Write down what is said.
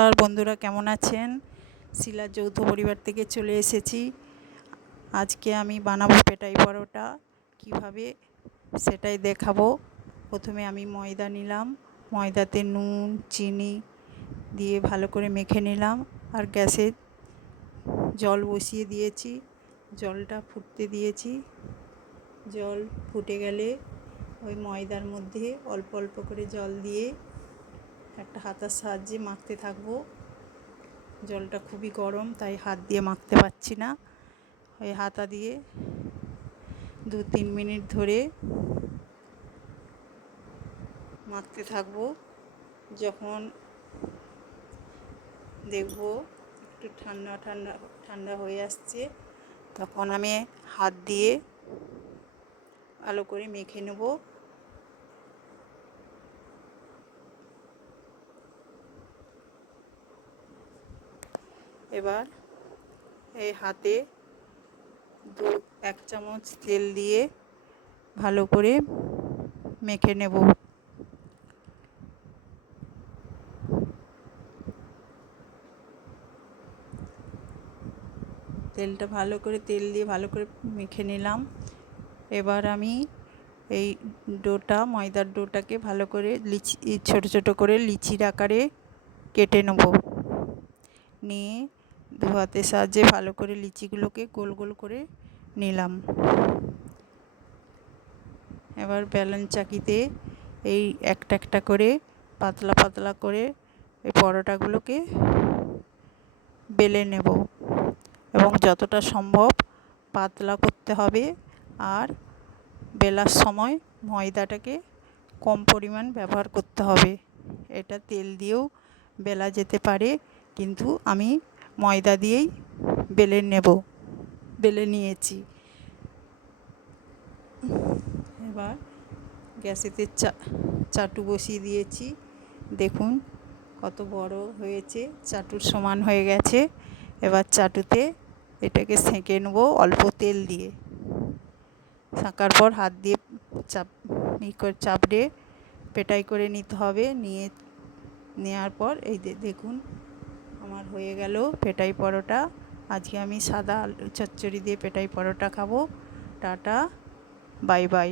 আর বন্ধুরা কেমন আছেন? শিলার যৌথ পরিবার থেকে চলে এসেছি। আজকে আমি বানাবো পেটাই পরোটা, কিভাবে সেটাই দেখাবো। প্রথমে আমি ময়দা নিলাম, ময়দাতে নুন চিনি দিয়ে ভালো করে মেখে নিলাম। আর গ্যাসে জল বসিয়ে দিয়েছি, জলটা ফুটতে দিয়েছি। জল ফুটে গেলে ওই ময়দার মধ্যে অল্প অল্প করে জল দিয়ে একটা হাতার সাহায্যে মাখতে থাকবো। জলটা খুবই গরম, তাই হাত দিয়ে মাখতে পারছি না। ওই হাতা দিয়ে 2-3 মিনিট ধরে মাখতে থাকবো। যখন দেখবো একটু ঠান্ডা ঠান্ডা ঠান্ডা হয়ে আসছে, তখন আমি হাত দিয়ে ভালো করে মেখে নেব। এবার এই হাতে 1 চামচ তেল দিয়ে ভালো করে মেখে নেব। তেলটা ভালো করে তেল দিয়ে ভালো করে মেখে নিলাম। এবার আমি এই ময়দার ডোটাকে ভালো করে ছোট ছোট করে লিচির আকারে কেটে নেব। নিয়ে 2 হাতের সাহায্যে ভালো করে লিচিগুলোকে গোল গোল করে নিলাম। এবার বেলন চাকিতে এই একটা একটা করে পাতলা পাতলা করে এই পরোটাগুলোকে বেলে নেব, এবং যতটা সম্ভব পাতলা করতে হবে। আর বেলার সময় ময়দাটাকে কম পরিমাণ ব্যবহার করতে হবে। এটা তেল দিয়েও বেলা যেতে পারে, কিন্তু আমি ময়দা দিয়েই বেলে নিয়েছি। এবার গ্যাসেতে চাটু বসিয়ে দিয়েছি। দেখুন কত বড় হয়েছে, চাটুর সমান হয়ে গেছে। এবার চাটুতে এটাকে সেঁকে নেব অল্প তেল দিয়ে। ছাঁকার পর হাত দিয়ে চাপড়ে পেটাই করে নিতে হবে। নেওয়ার পর এই দেখুন আমার হয়ে গেল পেটাই পরোটা। আজকে আমি সাদা আলু চচ্চড়ি দিয়ে পেটাই পরোটা খাবো। Tata, bye bye.